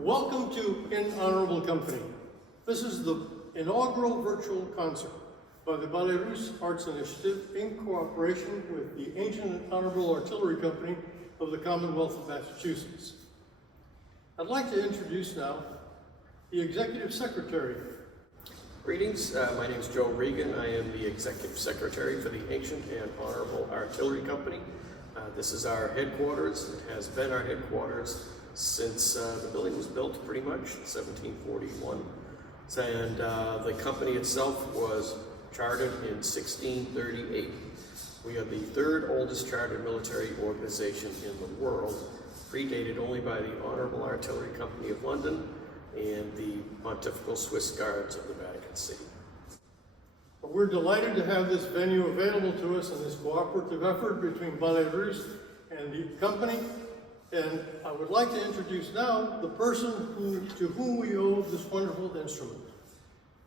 Welcome to In Honorable Company. This is the inaugural virtual concert by the Ballets Arts Initiative in cooperation with the Ancient and Honorable Artillery Company of the Commonwealth of Massachusetts. I'd like to introduce now the Executive Secretary. Greetings, my name is Joe Regan. I am the Executive Secretary for the Ancient and Honorable Artillery Company. This is our headquarters. It has been our headquarters since the building was built pretty much in 1741. And the company itself was chartered in 1638. We are the third oldest chartered military organization in the world, predated only by the Honorable Artillery Company of London and the Pontifical Swiss Guards of the Vatican City. We're delighted to have this venue available to us in this cooperative effort between Ballets and the company. And I would like to introduce now the person to whom we owe this wonderful instrument.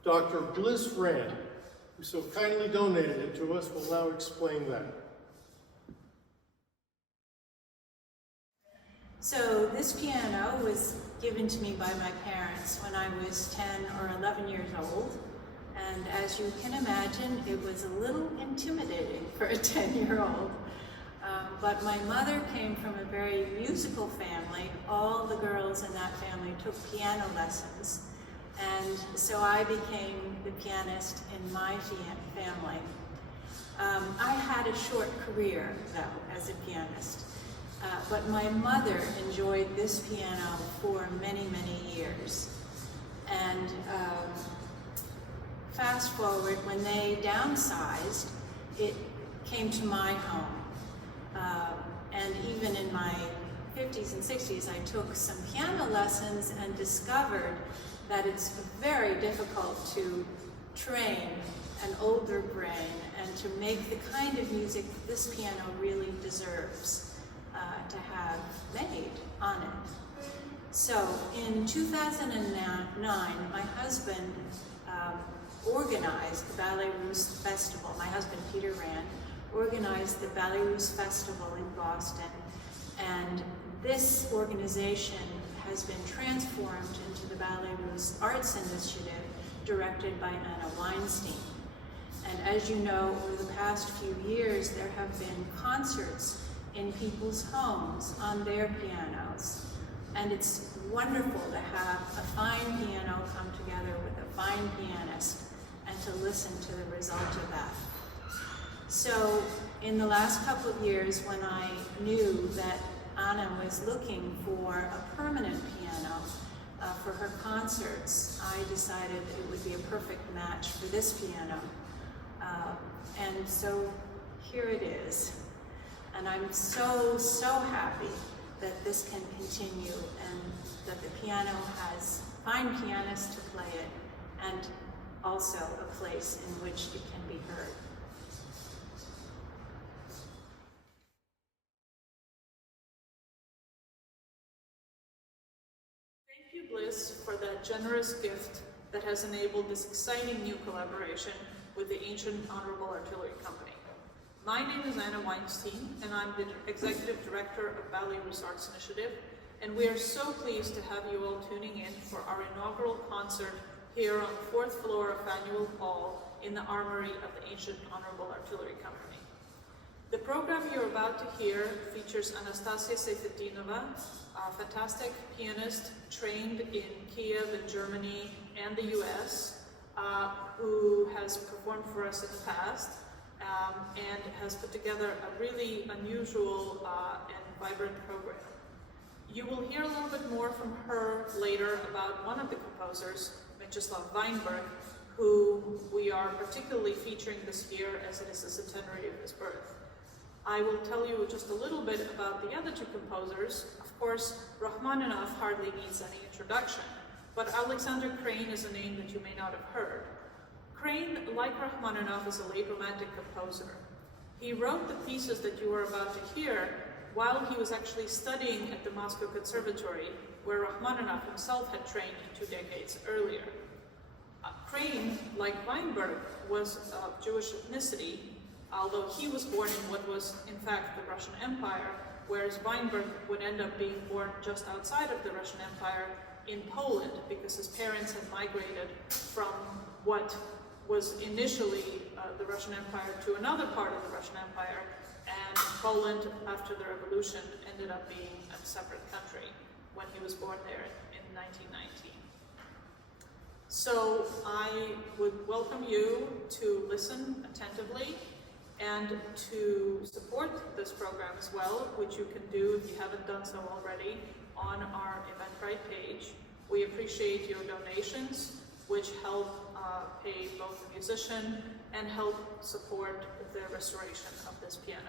Dr. Bliss Rand, who so kindly donated it to us, will now explain that. So this piano was given to me by my parents when I was 10 or 11 years old. And as you can imagine, it was a little intimidating for a 10-year-old. But my mother came from a very musical family. All the girls in that family took piano lessons. And so I became the pianist in my family. I had a short career, though, as a pianist. But my mother enjoyed this piano for many, many years. And fast forward, when they downsized, it came to my home. And even in my 50s and 60s, I took some piano lessons and discovered that it's very difficult to train an older brain and to make the kind of music this piano really deserves to have made on it. So in 2009, my husband organized the Ballets Festival. My husband, Peter Rand, organized the Ballets Festival in Boston, and this organization has been transformed into the Ballets Arts Initiative, directed by Anna Weinstein. And as you know, over the past few years, there have been concerts in people's homes on their pianos. And it's wonderful to have a fine piano come together with a fine pianist and to listen to the result of that. So in the last couple of years, when I knew that Anna was looking for a permanent piano for her concerts, I decided it would be a perfect match for this piano. And so here it is. And I'm so, so happy that this can continue and that the piano has fine pianists to play it and also a place in which it can be heard. Thank you, Bliss, for that generous gift that has enabled this exciting new collaboration with the Ancient Honorable Artillery Company. My name is Anna Weinstein, and I'm the Executive Director of Ballets Arts Initiative, and we are so pleased to have you all tuning in for our inaugural concert here on the 4th floor of Faneuil Hall in the Armory of the Ancient Honorable Artillery Company. The program you're about to hear features Anastasia Seifetdinova, a fantastic pianist trained in Kiev in Germany and the US, who has performed for us in the past and has put together a really unusual and vibrant program. You will hear a little bit more from her later about one of the composers, Mieczyslav Weinberg, who we are particularly featuring this year as it is the centenary of his birth. I will tell you just a little bit about the other two composers. Of course, Rachmaninoff hardly needs any introduction, but Alexander Krein is a name that you may not have heard. Krein, like Rachmaninoff, is a late Romantic composer. He wrote the pieces that you are about to hear while he was actually studying at the Moscow Conservatory, where Rachmaninoff himself had trained 2 decades earlier. Krein, like Weinberg, was of Jewish ethnicity, although he was born in what was, in fact, the Russian Empire, whereas Weinberg would end up being born just outside of the Russian Empire in Poland because his parents had migrated from what was initially the Russian Empire to another part of the Russian Empire, and Poland, after the revolution, ended up being a separate country when he was born there in 1919. So I would welcome you to listen attentively and to support this program as well, which you can do if you haven't done so already on our Eventbrite page. We appreciate your donations, which help pay both the musician and help support the restoration of this piano.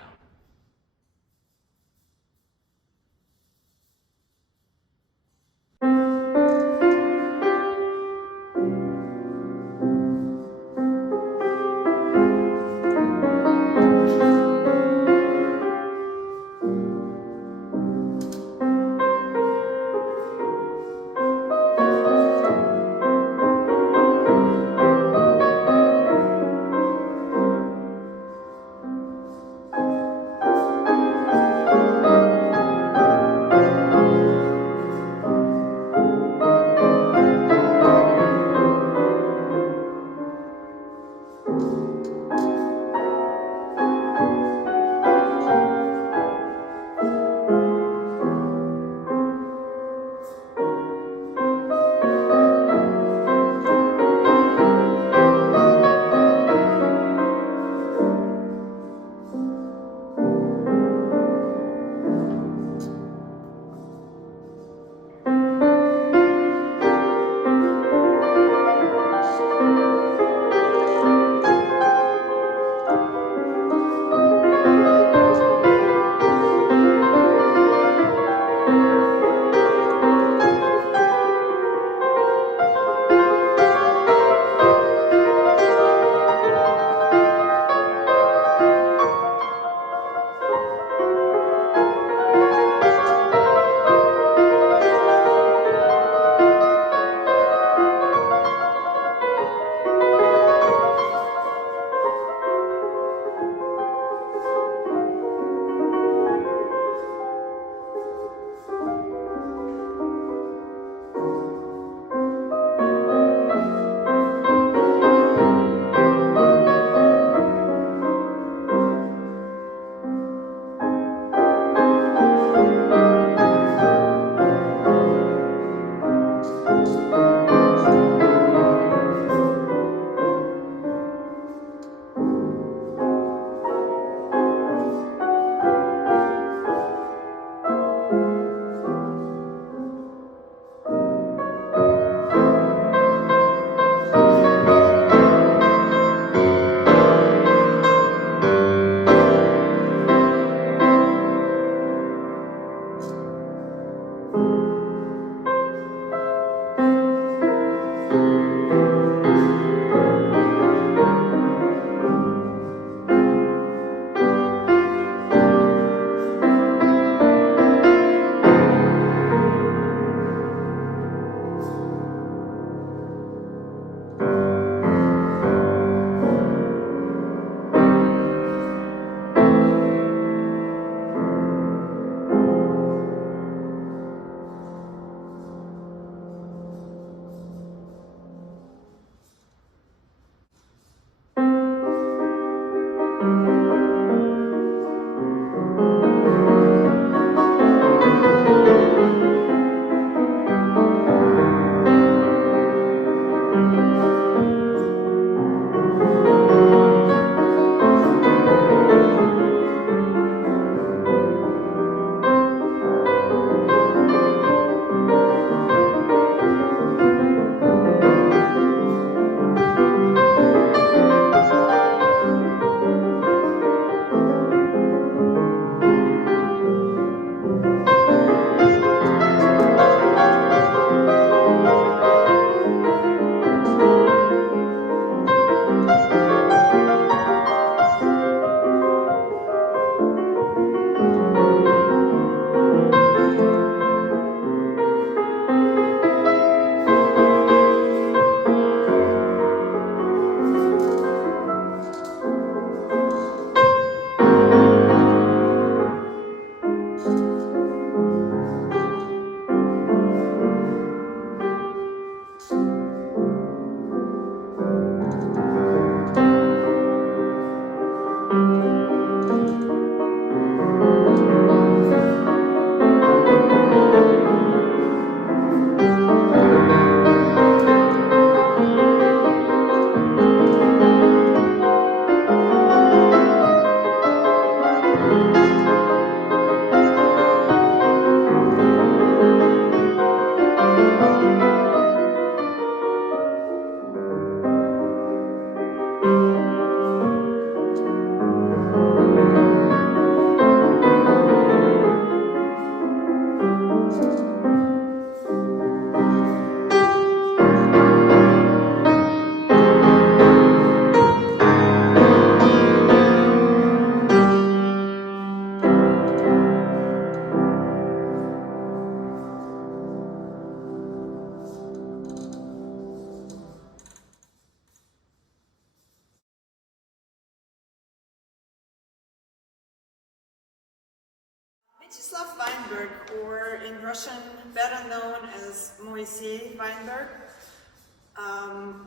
Mieczyslav Weinberg, or in Russian better known as Moisey Weinberg,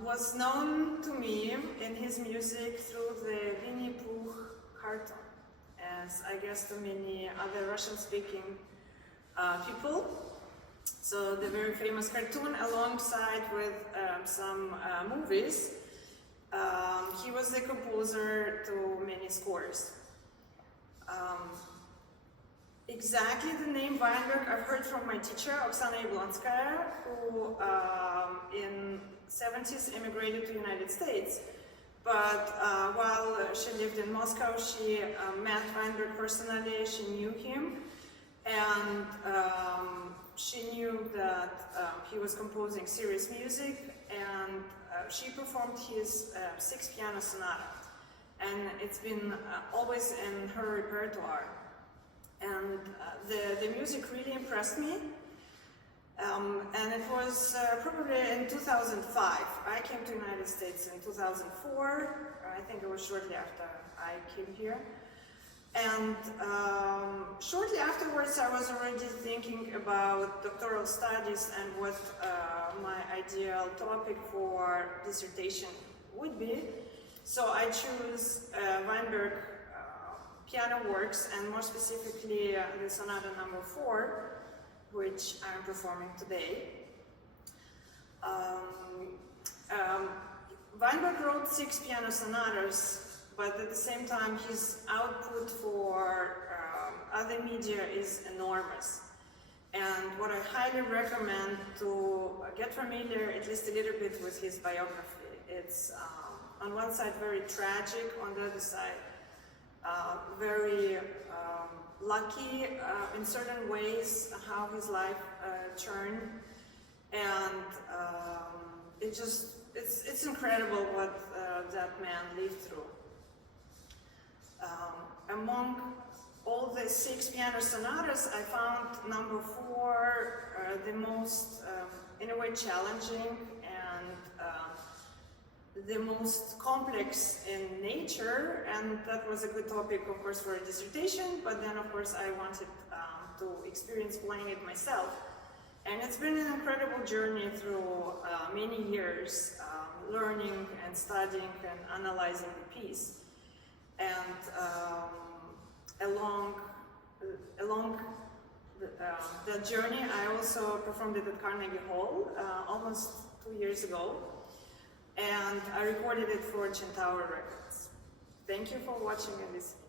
was known to me in his music through the Winnie Pooh cartoon, as I guess to many other Russian-speaking people. So the very famous cartoon alongside with some movies. He was the composer to many scores. Exactly the name Weinberg I've heard from my teacher, Oksana Yablonskaya, who in 70s immigrated to the United States. But while she lived in Moscow, she met Weinberg personally, she knew him, and she knew that he was composing serious music, and she performed his 6th piano sonata. And it's been always in her repertoire. And the music really impressed me. And it was probably in 2005. I came to the United States in 2004. I think it was shortly after I came here. And shortly afterwards, I was already thinking about doctoral studies and what my ideal topic for dissertation would be. So I chose Weinberg piano works, and more specifically the Sonata No. 4, which I'm performing today. Weinberg wrote 6 piano sonatas, but at the same time his output for other media is enormous. And what I highly recommend to get familiar at least a little bit with his biography. It's on one side very tragic, on the other side very lucky in certain ways how his life turned, and it's incredible what that man lived through. Among all the 6 piano sonatas, I found No. 4 the most, in a way, challenging and the most complex in nature, and that was a good topic, of course, for a dissertation, but then, of course, I wanted to experience playing it myself. And it's been an incredible journey through many years, learning and studying and analyzing the piece. And along the journey, I also performed it at Carnegie Hall almost 2 years ago. And I recorded it for Centaur Records. Thank you for watching and listening.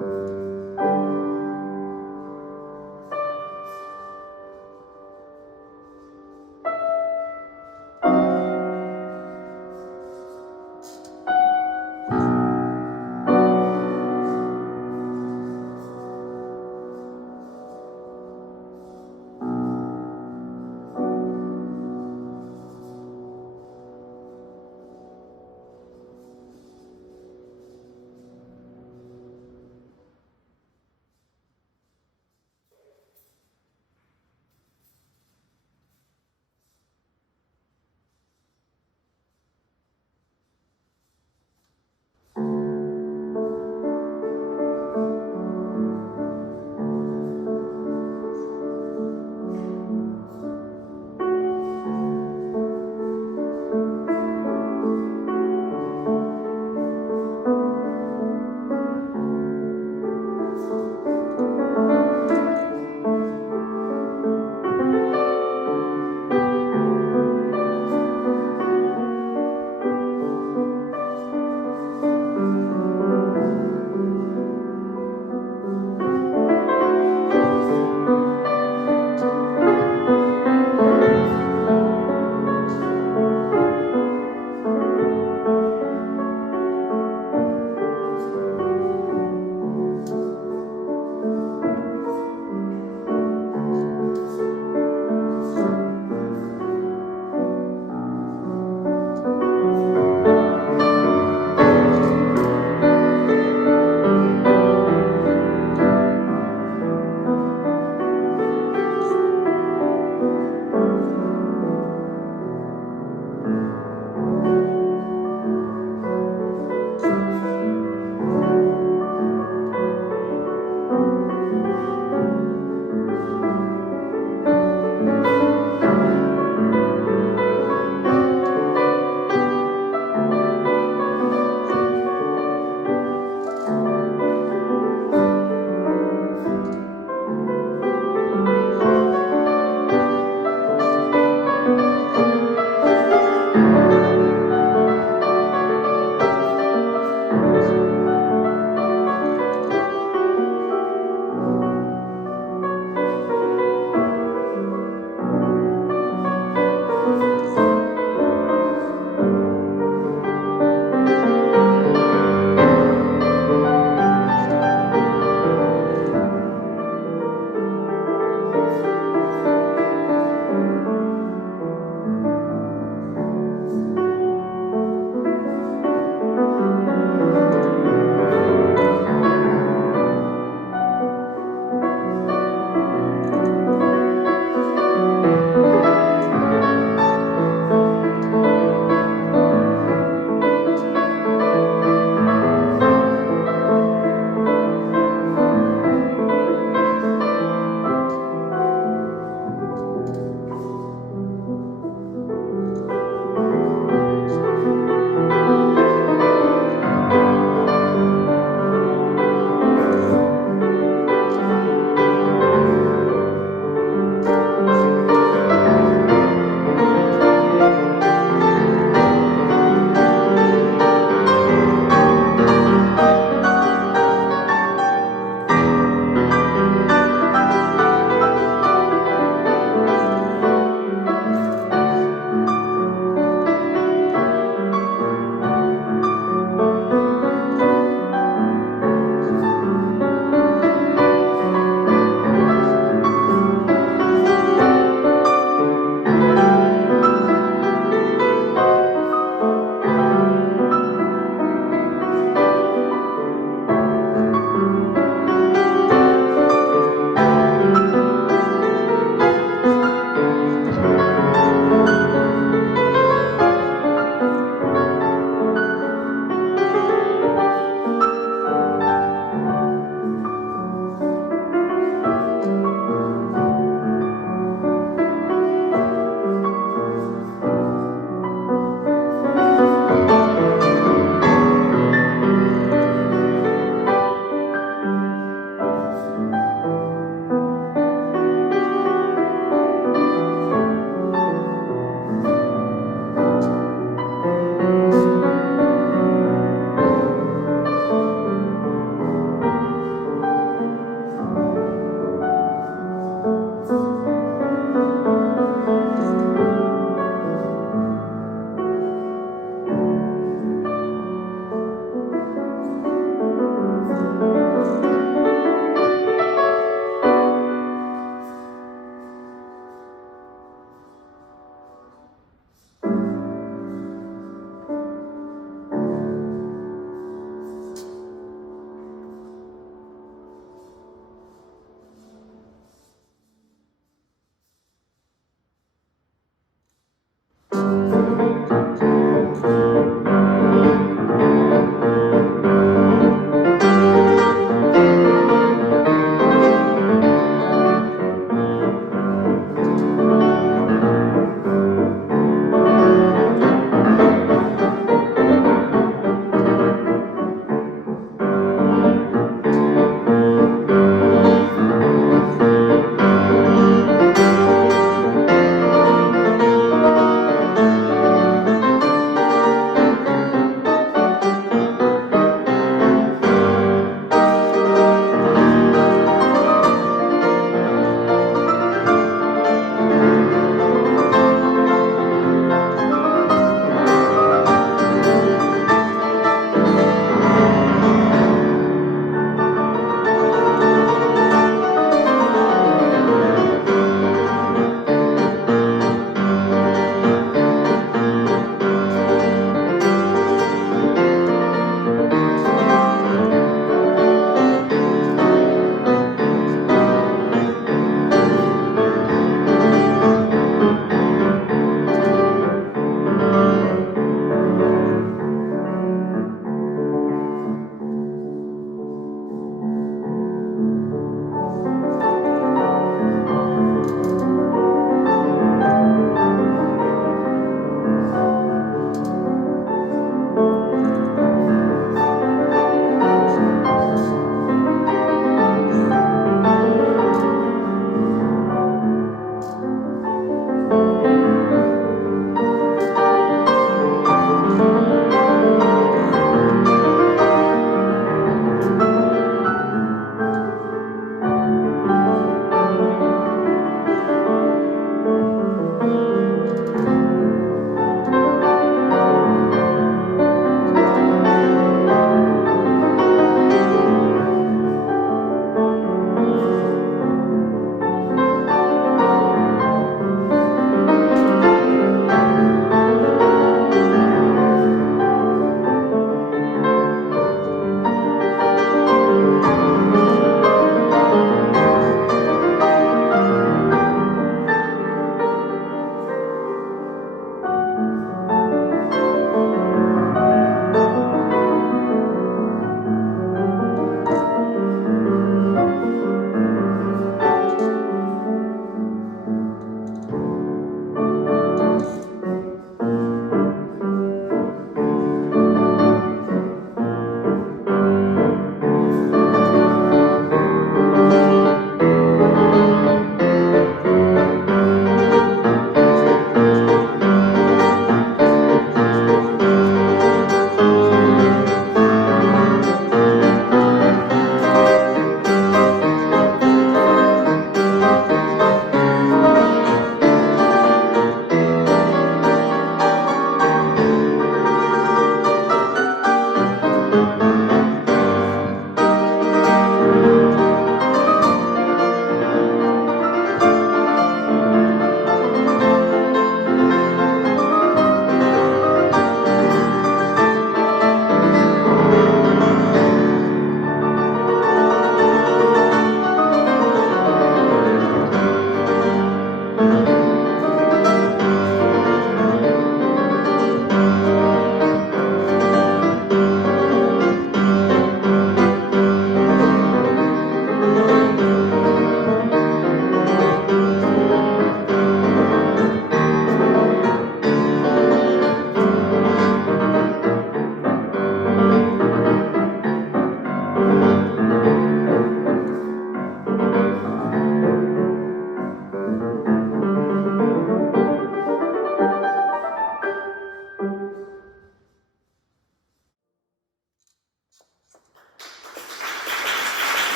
Thank you.